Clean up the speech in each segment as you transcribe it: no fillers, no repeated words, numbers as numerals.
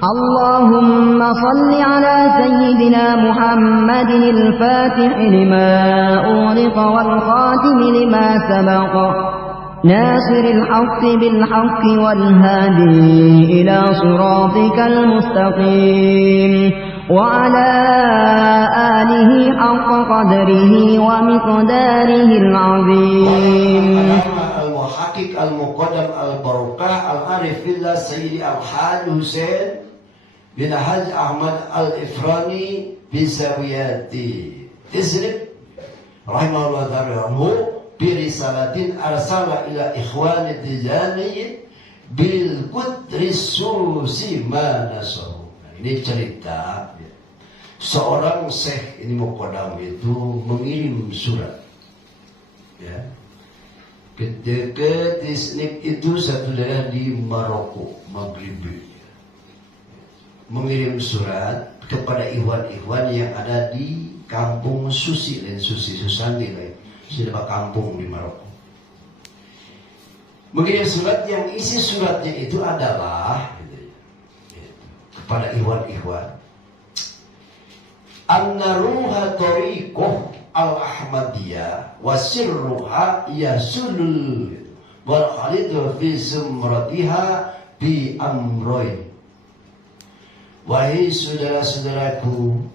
اللهم صل على سيدنا محمد الفاتح لما أغلق والخاتم لما سبق ناصر الحق بالحق والهادي إلى صراطك المستقيم وعلى آله حق قدره ومقداره العظيم. Al-Muhaqqiq Al-Muqaddam Al-Barokah Al-Arif Billah Sayyidi Al-Haj Hussein bin Haj Ahmad Al-Ifrani Bisawiyati Tisrib rahimahullah ta'ala birisalatin arsala ila ikhwani tijani bil kutri susi manasahu. Ini cerita seorang syekh ini Muqaddam itu mengirim surat ya. Ketika Tisnib itu satu daerah di Maroko, Maghribi, mengirim surat kepada ikhwan-ikhwan yang ada di kampung Susi dan Susanti lah, sudah kampung di Maroko. Mengirim surat yang isi suratnya itu adalah kepada ikhwan-ikhwan, anna ruha tariqoh al-Ahmadiyah wa sirruha yasulul wal khalidu fi sumratiha bi amroin. Wahai saudara-saudaraku,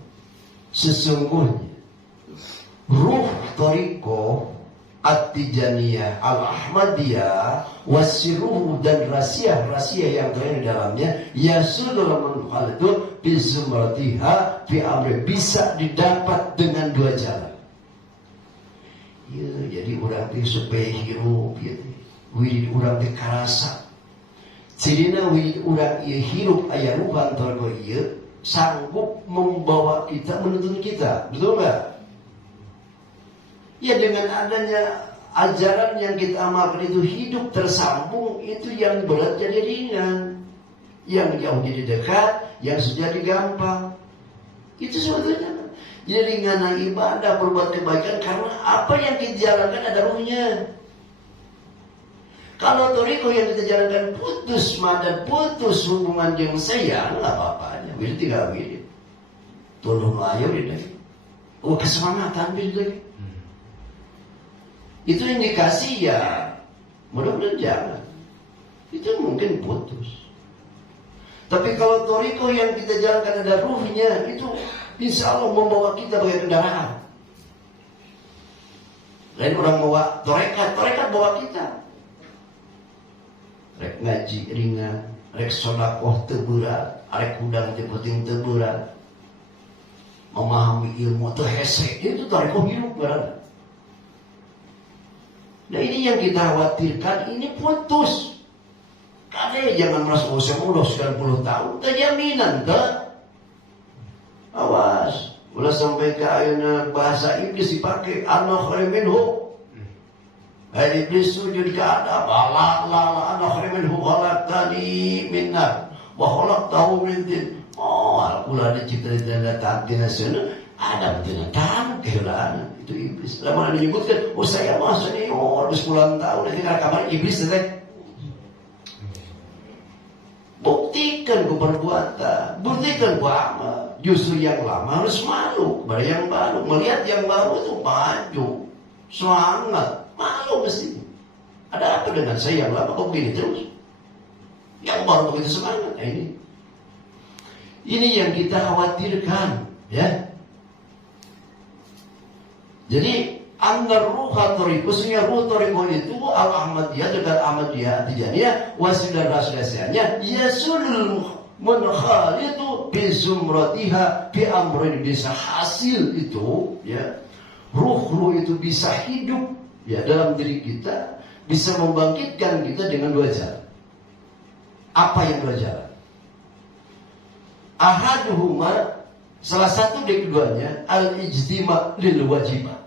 sesungguhnya ruh tariqah At-Tijaniyah Al-Ahmadiyah wasiruhu dan rahasia-rahasia yang terdapat di dalamnya yasulul khalidu fi sumratiha bi amroin, bisa didapat dengan dua jalan. Ya, jadi orang teh supaya hirup ya, wirid orang teh karasa. Jadina wirid orang ieu hirup aya ruhan torgo ieu sanggup membawa kita, menuntun kita, betul enggak? Ya, dengan adanya ajaran yang kita amalkan itu hidup tersambung, itu yang berat jadi ringan, yang jauh jadi dekat, yang sudah jadi gampang. Itu sebetulnya. Jadi ringan ibadah, berbuat kebaikan karena apa yang kita jalankan ada ruhnya. Kalau toriko yang kita jalankan putus madan, putus hubungan yang sayang, nggak apa-apanya. Wirid tidak wirid. Tolong ayo lagi. Oh, keselamatan wirid lagi. Itu indikasi ya, mudah-mudahan jangan. Itu mungkin putus. Tapi kalau toriko yang kita jalankan ada ruhnya, itu insya Allah membawa kita bagai kendaraan. Lain orang bawa torekat bawa kita. Rek ngaji ringan, rek sodakoh teburat, rek udang teputing teburat, memahami ilmu tehese, itu torekoh hidup berada. Nah ini yang kita khawatirkan, ini putus. Kadang jangan merasa saya udah 90 tahun, tak jaminan tak. Awas, ulah sampai ke ayatnya bahasa iblis dipakai ana khairu minhu. Hai iblis sujud ke Adam, la ana khairu minhu khalaqtani min nar wa khalaqtahu min tin. Oh, ulah dicipta dengan tangan sana, Adam dengan tangan kehilangan itu iblis. Lama menyebutkan, oh saya mah senior 10 tahun dari kamar iblis teh. Buktikan ku perbuatan, buktikan ku amal. Justru yang lama harus malu kepada yang baru. Melihat yang baru itu maju, semangat, malu mesti. Ada apa dengan saya yang lama kok begini terus? Yang baru begitu semangat. Nah, ini yang kita khawatirkan, ya. Jadi annar ruha tariqah, sesungguhnya ruh tariqah itu al-Ahmadiyah dengan Ahmadiyah Tijaniyah wasilah rahasianya yasul munkhalitu bi zumratiha bi amrin, bisa hasil itu ya, ruh itu bisa hidup ya dalam diri kita, bisa membangkitkan kita dengan dua jalan. Apa yang dua jalan? Ahaduhuma, salah satu dari keduanya, al-ijtima' lil wajibah.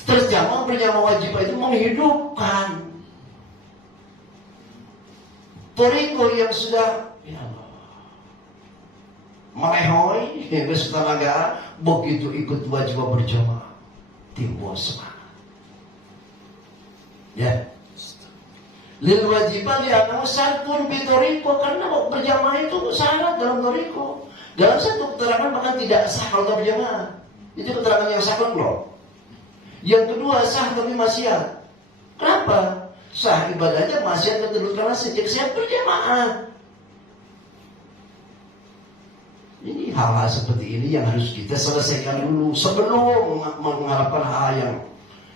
Terjemah bernama wajibah itu menghidupkan. Toriko yang sudah ya Allah melehoi bersetengah begitu ikut wajibah berjamaah timbul semangat. Ya. Lil wajiban li'annahu syartun bi thariqah, karena berjamaah itu syarat dalam thariqah. Dalam satu keterangan bahkan tidak sah kalau berjamaah. Itu keterangan yang sakit loh. Yang kedua, sah tapi maksiat. Kenapa? Sah ibadahnya, maksiat tertentu karena sejak saya berjamaah. Ini hal-hal seperti ini yang harus kita selesaikan dulu sebelum mengharapkan hal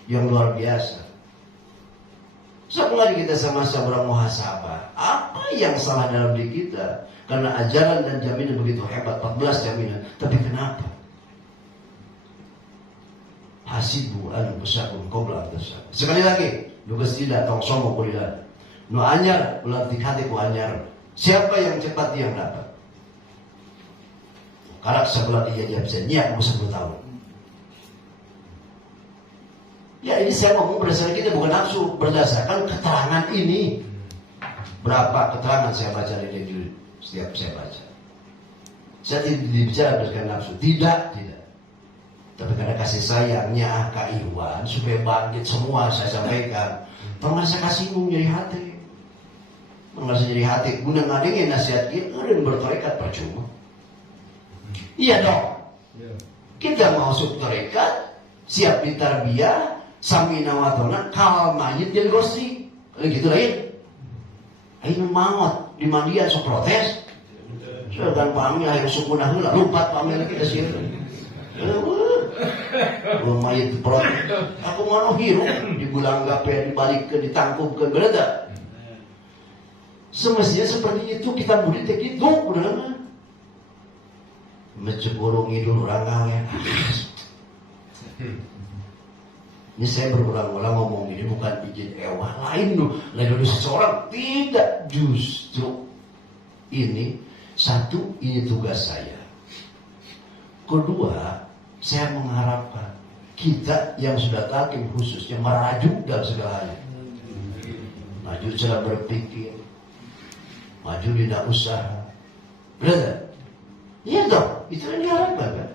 yang luar biasa. Satu lagi kita sama-sama muhasabah. Apa yang salah dalam diri kita? Karena ajaran dan jaminan begitu hebat, 14 jaminan. Tapi kenapa? Hasibu anfusakum qabla an tasab. Sekali lagi, lugas tidak tong somo kuliah. Nu anyar ulah dikate ku anyar. Siapa yang cepat dia yang dapat. Karak sebelah dia bisa nyiap 10 tahun. Ya ini saya ngomong berdasarkan kita bukan nafsu, berdasarkan keterangan ini. Berapa keterangan saya baca di setiap saya baca. Saya tidak bicara berdasarkan nafsu, tidak. Tapi karena kasih sayangnya Kak Iwan supaya bangkit semua saya sampaikan. Tolong saya kasih nyeri hati. Merasa nyeri hati, guna ngadengin nasihat dia, dan bertarekat percuma. Iya dong. Kita mau masuk tarekat, siap ditarbiyah, samina watona kal mayit dan gosi. Gitu lain. Ayo maut di mandian sok protes. Sedang pamil ayo suku nahula lupa pamil lagi ke situ. Mayit protes. Aku mau hirup di bulang gape dibalikkan ditangkupkan berada. Semestinya seperti itu kita budi tek itu udah. Mecepurung ngidul orang gawe. Ini saya berulang-ulang ngomong ini bukan izin ewa lain loh. Lain dari seseorang. Tidak, justru ini satu, ini tugas saya. Kedua, saya mengharapkan kita yang sudah takim khususnya merajuk dalam segalanya. Maju cara berpikir, maju tidak usaha. Benar? Iya dong, itu yang diharapkan kan.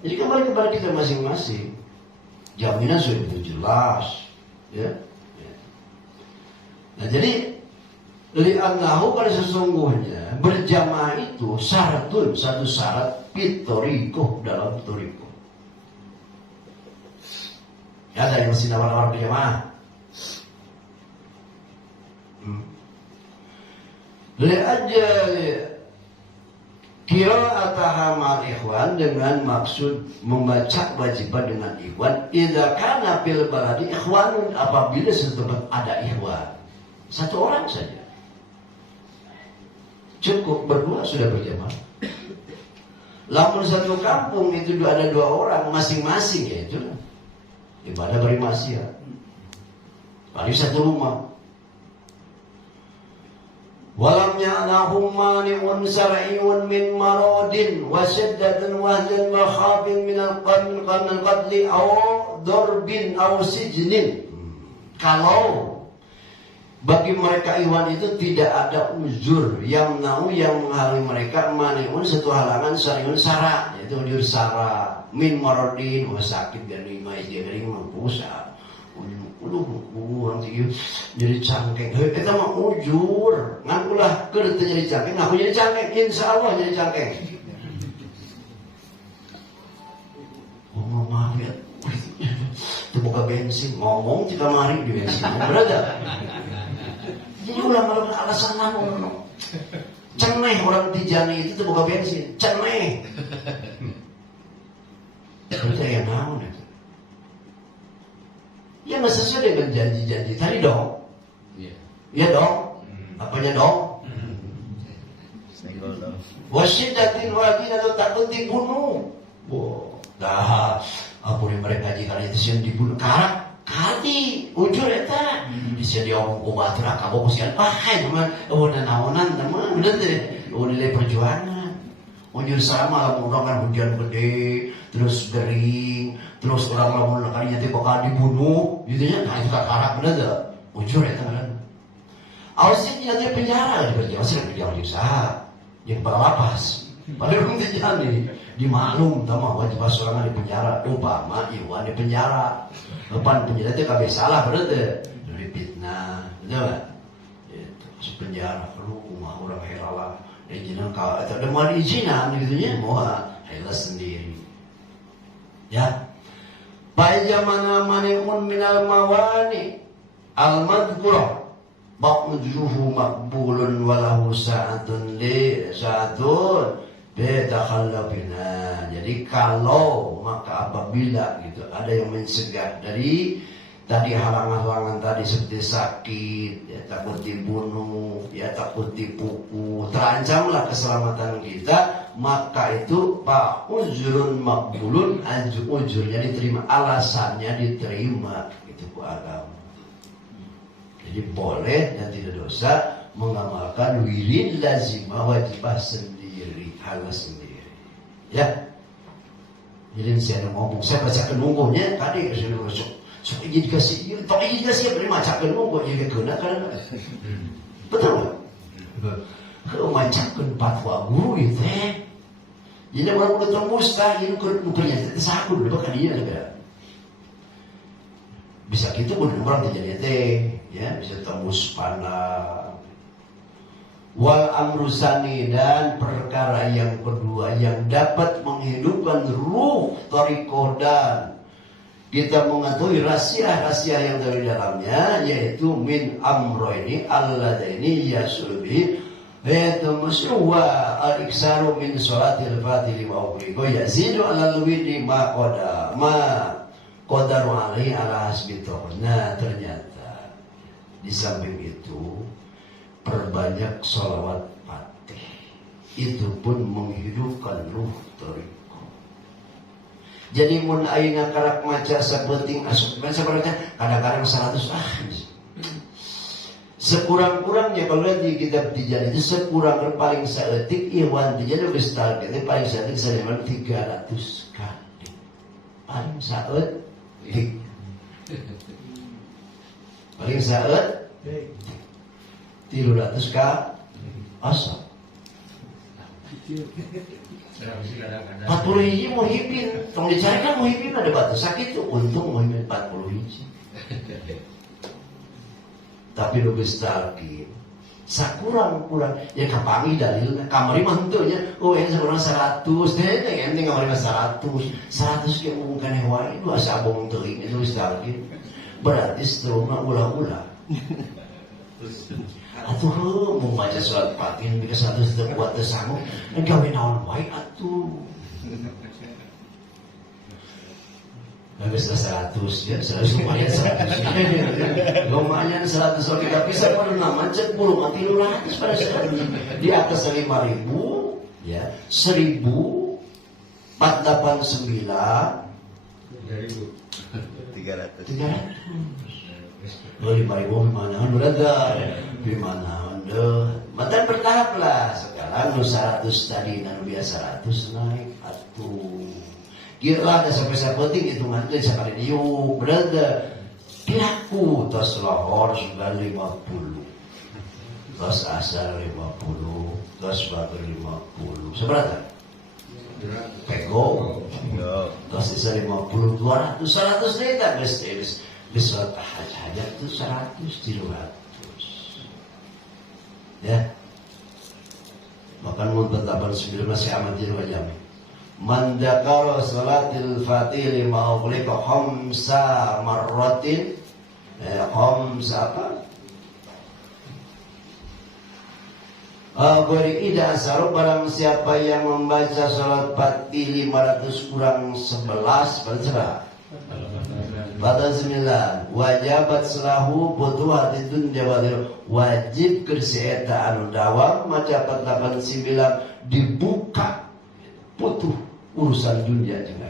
Jadi kembali kepada kita masing-masing. Jaminan sudah itu jelas, ya. Nah jadi li'annahu kalau sesungguhnya berjamaah itu syaratun, satu syarat pitorikoh dalam torikoh. Ya dari masih nawar-nawar berjamaah. Li'ajali qira'ataha ma'al ikhwan, dengan maksud membaca wajiban dengan ikhwan. Idza kana fil baladi ikhwanun, apabila setempat ada ikhwan. Satu orang saja. Cukup berdua sudah berjamaah. Lamun satu kampung itu ada 2 orang masing-masing, ya itu ibadah beri maksiat. Paling satu rumah. Walam ya'nahum mani'un sar'i'un min maradin wa syaddatin wahdan wa khafin min al-qadli aw darbin aw sijnin. Kalau bagi mereka iwan itu tidak ada uzur yang menghalangi mereka, mani'un satu halangan, sar'i'un sara, yaitu uzur sara, min maradin wa sakit dari maizia dari mampusa. Orang tinggi jadi cangkeng. Kita mah ujur, ngakulah kereta jadi cangkeng, ngaku jadi cangkeng, insya Allah jadi cangkeng. Oh maaf ya, terbuka bensin, ngomong tidak mari di bensin, berada. Jadi ulang-ulang alasan ngomong. Ceneh orang Tijani itu terbuka bensin, ceneh. Berarti yang naon itu. Ya nggak sesuai dengan janji-janji tadi dong. Iya dong. Apanya dong? Wasyiddatin wajin atau takut dibunuh. Dah, ampuni mereka jika itu siang dibunuh. Kati ujur eta. Bisa diomong kubatur akaboh kusian. Teman. Naonan teman. Bener deh. Nilai perjuangan. Ujur sama orang hujan gede, terus kering, terus orang lamun kalinya teh bakal dibunuh, gitu ya. Nah itu karak bener dah. Ujur eta kan. Ausik nya teh penjara di penjara, sih penjara usaha. Yang lapas. Padahal belum terjadi. Di malum tama wajib sorangan di penjara, umpama iwan di penjara. Depan penjara teh kabeh salah bener teh. Di Betul. Itu sepenjara kalau rumah orang helala, izinan kau atau ada mau izinan gitunya, mau hela sendiri. Ya. Baik mana maniun minal mawani al-madhkurah ba'udruhu makbulun walahu sa'atun betakhallabina. Jadi kalau maka apabila gitu ada yang mencegah dari tadi halangan-halangan tadi seperti sakit, ya takut dibunuh, ya takut dipukul, terancamlah keselamatan kita, maka itu pak uzrun makbulun, ujurnya diterima, alasannya diterima, itu agama. Jadi boleh dan tidak dosa mengamalkan wirid lazimah wajibah sendiri, hal sendiri. Ya. Jadi saya ngomong, saya baca nunggunya tadi saya masuk. So izin kasih, tak izin kasih beri macam nunggu jadi kena kan. Betul. Kalau macamkan fatwa guru itu, jadi orang udah tembus ini kerja sahur lepas dia juga. Bisa gitu pun orang terjadi ya bisa tembus panah. Wal amrusani, dan perkara yang kedua yang dapat menghidupkan ruh tariqah dan kita mengetahui rahasia-rahasia yang dari dalamnya, yaitu min amroini alladaini yasubi, yaitu musruwa al-iksaru min sholatil fatih wa uqliqo yazidu alal widi ma qadaru alaihi ala hasbitoh. Nah ternyata di samping itu perbanyak sholawat fatih, itu pun menghidupkan ruh tariqah. Jadi mun aina karak maca sabeting asup sebenarnya kadang-kadang 100 sekurang-kurangnya kalau di kitab Tijan itu sekurang paling saeutik iwan Tijan geus target paling saeutik sareman 300 kali. Paling saeutik. Paling saeutik 300 kali asal. 40 hiji muhibin, tong dicarikan muhibin ada batas sakit tuh, untung muhibin 40 hiji. Tapi lu bestalkin, sakurang-kurang, ya kapangi dalilnya, kamari mantunya, oh ini sekurang 100, deh, ini kamari 100 kayak mungkin hewan, itu asa abong teling, itu bestalkin, berarti seterusnya ulah-ulah. Atuh mau baca surat Fatihah bika 100 teu kuat teu sanggup gawe naon wae atuh. Habis 100 ya 100 lumayan 100. Lumayan 100 oke tapi saya pernah macet burung mati 300 pada 100. Di atas 5.000 ya 1.000 489 300. Oh 5.000 mana berada di mana anda? Matan bertahap lah. Sekarang 100 tadi, nanu biasa 100 naik atuh. Kira ada sampai penting itu nanti sekali diuk berada. Pelaku tos lohor sudah 50, tos asal 50, tos bager 50. Seberapa? Pego. Tos isa 50, 200, 100 neta guys. Besok hajat itu 100 300. Ya, makan muntatapan 19 amatir wajam. Mandakaro salatil fatih lima uqliqa khamsa marratin. Khamsa apa? Beri ida asaru barang siapa yang membaca salat fatih 500 kurang 11 bercerah. Pada 9 wajabat selahu butuh hati dunia wajib kersieta anu dawam maca 89 dibuka butuh urusan dunia juga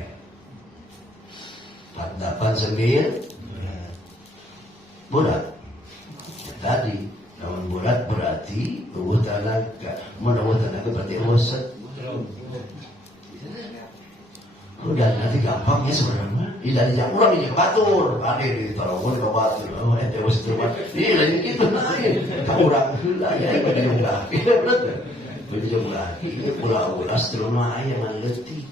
489 bulat tadi namun bulat berarti tenaga berarti wasat udah nanti gampangnya sebenarnya dari yang urang ini batur ada di tarawon ke batur oh ente wis teman ini lain gitu lain ka urang heula ya ka jumlah betul jumlah ini pula astronom aya man leutik.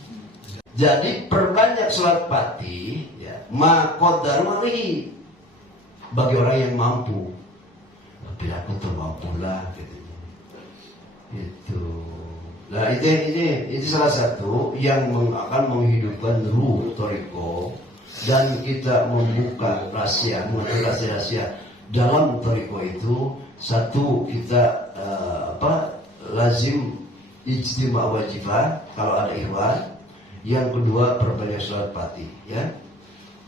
Jadi perbanyak salat fatih ya maqaddaru alaihi bagi orang yang mampu tapi aku termampu lah gitu. Itu. Nah itu salah satu yang akan menghidupkan ruh Thariqah, dan kita membuka rahasia dalam Thariqah itu. Satu, kita lazim ijtima' wajibah kalau ada ikhwan. Yang kedua, perbanyak salat Fatih, ya.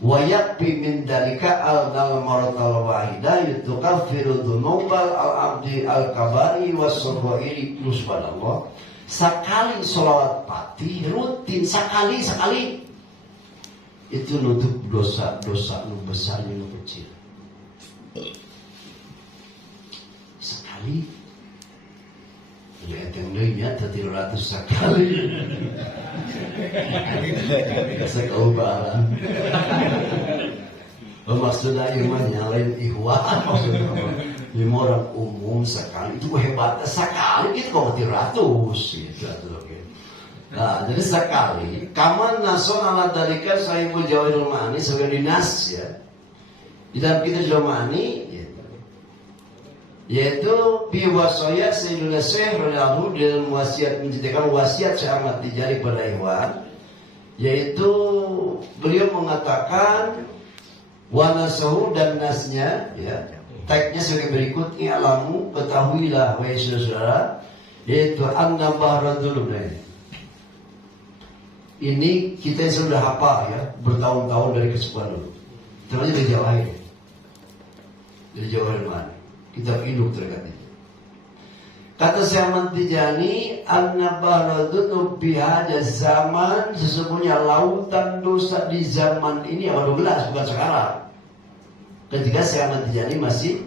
Wa yakfi min dalika al-dal maratal wahidah yutukaffiru dzunubal al-abdi al-kabari was-saghairi subhanallah. Sekali sholawat Fatih rutin, sekali itu nutup dosa nu besar nu kecil. Sekali lihat yang lainnya 300 sekali. Sekau barang. Maksudnya iman nyalain ikhwan, maksudnya 5 orang umum sekali itu hebatnya sekali gitu kok 300 gitu. Nah, jadi sekali kaman nason ala dalika sahibul jawahirul ma'ani sebagai dinas ya. Di dalam kitab Jawahirul Ma'ani yaitu biwasaya Sayyidina Syekh radhiyallahu dalam wasiat menceritakan wasiat Syekh Ahmad Tijani pada ikhwan, yaitu beliau mengatakan wanasahu dan nasnya ya. Teksnya sebagai berikut, i'lamu ketahuilah wahai saudara, yaitu anna bahradul lain. Ini kita sudah hafal ya, bertahun-tahun dari kesepuan dulu. Terus dari Jawa ini. Dari Jawa mana? Kita hidup terkait itu. Kata Syekh Ahmad Tijani, anna bahradun bihada zaman, sesungguhnya lautan dosa di zaman ini abad 12 bukan sekarang. Ketika Syekh Ahmad Tijani masih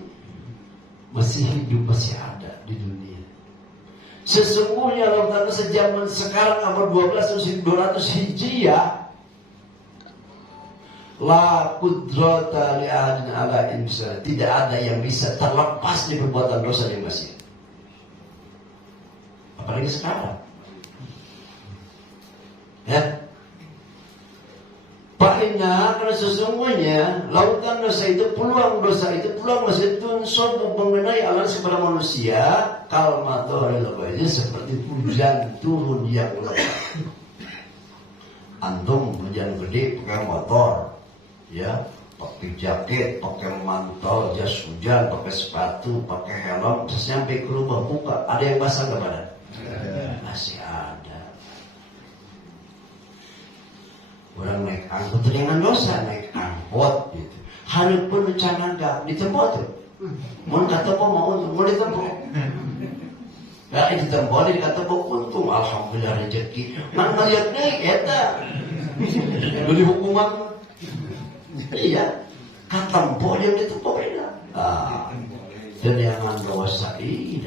hidup, masih ada di dunia. Sesungguhnya lautan dosa zaman sekarang abad 12 200 Hijriah, la qudrata li ahadin ala insan, tidak ada yang bisa terlepas dari perbuatan dosa yang masih. Apalagi sekarang. Ya. Fa'inna, karena sesungguhnya lautan dosa itu, peluang dosa itu, peluang dosa itu sobu mengenai alam kepada manusia kalmatoril bayi, seperti hujan turun yang lebat. Antum hujan gede pakai motor, ya, pakai jaket, pakai mantel, jas hujan, pakai sepatu, pakai helm, terus nyampe ke rumah buka, ada yang basah ke badan? Masih ada. Orang naik angkot dengan dosa, naik angkot gitu. Hari pun rencana enggak ditempuh tuh. Mau kata apa mau ditempuh. Ya ditempuh dikata apa untung, alhamdulillah rezeki. Nang ngeliat naik eta. Beli hukuman. Iya. Katempuh yang ditempuh ini. Dan jangan dosa ini.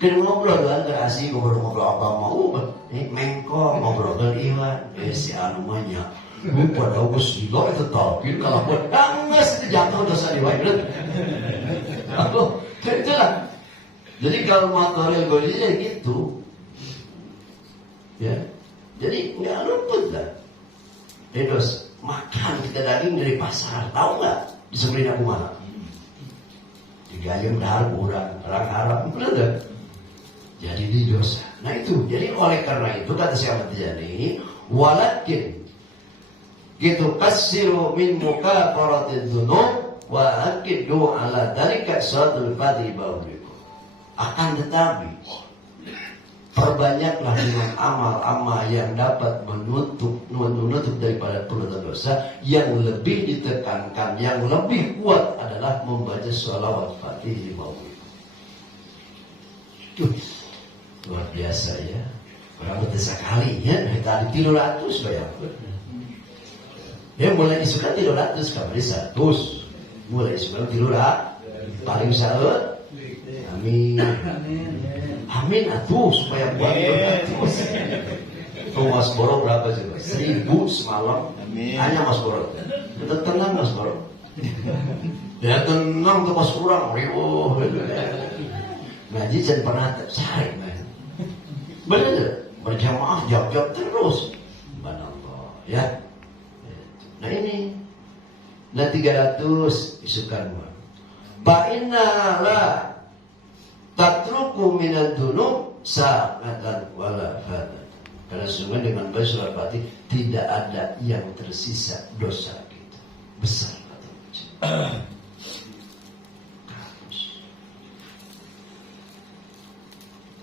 Kan ngobrol kan terasi ngobrol apa mau mengko ngobrol kan iwan si anu banyak pada August juga itu talkin kalau buat nangis jatuh dosa di wajib aku itulah. Jadi kalau material golisnya gitu ya, jadi nggak luput lah dos makan kita daging dari pasar, tahu nggak di sebelah aku mana digayung dahar kurang orang Arab bener. Jadi di dosa. Nah itu. Jadi oleh karena itu kata Syekh Ahmad Tijani, walakin gitu kasiru min mukafaratiz dzunub wa akidu ala dalika salatul fatih ba'dikum. Akan tetapi perbanyaklah dengan amal-amal yang dapat menutup daripada perbuatan dosa. Yang lebih ditekankan, yang lebih kuat adalah membaca sholawat fatih di ba'dikum. Luar biasa ya. Orang betul sekali ya. Tadi 300 bayar. Ya mulai disuka 300 kembali 100. Mulai disuka 300 paling salut. Amin. Amin atuh supaya buat 300. Tuh Mas Boro berapa juga? 1000 semalam. Hanya Mas Boro. Tetap tenang Mas Boro. Ya tenang tuh Mas kurang. Riuh. Ngaji jangan pernah cari. Benar, berjamaah jawab terus. Subhanallah, ya. Nah ini, nah 300 isukan. Ba'inna la tatruku minad dunub sa'atan wala fatat. Karena sungguh dengan baca surat Fatih tidak ada yang tersisa dosa kita. Besar kata baca.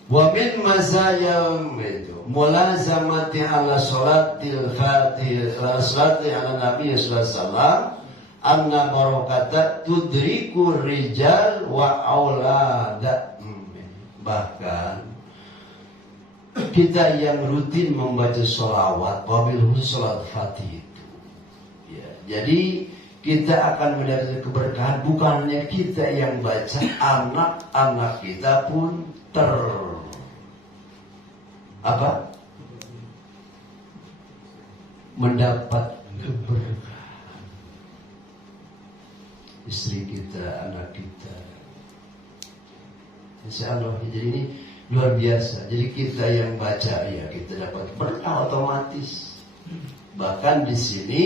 Wa min mazayam itu mulazamati ala salatil fatih salati ala nabi sallallahu alaihi wasallam anna barakata tudriku rijal wa aulada. Bahkan kita yang rutin membaca sholawat wabil khusus salat fatih itu ya, jadi kita akan mendapatkan keberkahan bukan hanya kita yang baca, anak-anak kita pun mendapat keberkahan. Istri kita, anak kita. Insya Allah. Jadi ini luar biasa. Jadi kita yang baca ya kita dapat berkah otomatis. Bahkan di sini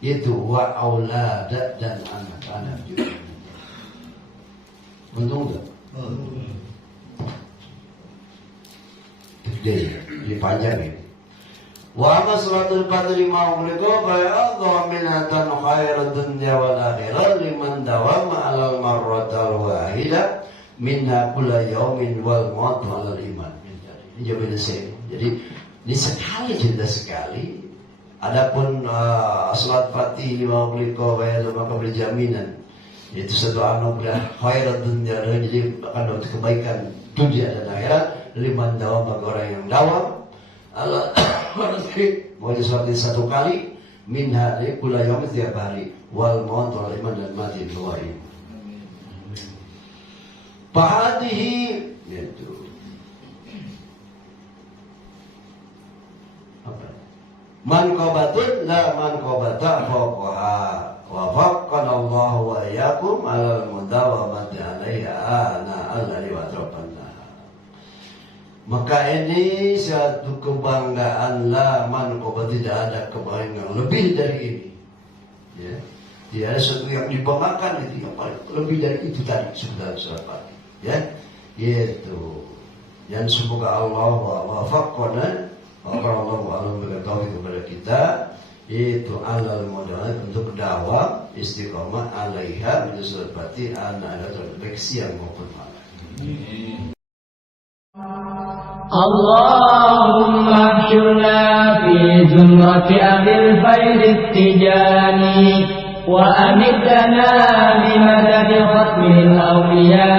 yaitu wa aulada dan anak-anak juga. Untung enggak? Gede, dipanjang ini. Wa amma salatul fajri ma'amliku fa'adha minatan khairat dunya wal akhirah liman dawama alal marratal wahidah minna kulla yaumin wal maut alal iman. Ini jawabannya saya. Jadi ini sekali cerita sekali. Adapun salat Fatih ma'amliku fa'adha maka berjaminan yaitu satu anugerah khairat dunya, jadi akan dapat kebaikan dunia dan akhirat liman dawam bagi orang yang dawam Allah mau disolati satu kali min hadri kula yaum setiap hari wal maut wal iman dan mati dua ini. Fahadihi itu apa? Manqabatun la manqabata fawqaha wa faqqana Allah wa iyyakum 'alal mudawamati 'alaiha ana alladhi wa rabbana. Maka ini satu kebanggaan la manqabat, tidak ada kebanggaan lebih dari ini. Ya. Tidak ada sesuatu yang dibanggakan itu yang paling lebih dari itu tadi sudah surat Fatih. Ya. Yaitu dan semoga Allah wafaqqana wa Allah mengetahui kepada kita itu alal modal untuk dakwah istiqomah alaiha menjadi surat Fatih anak baik siang maupun malam. Allahumma ahsyurna fi zumrati abil faidit tijani wa amitana bi madadi khatmil awliya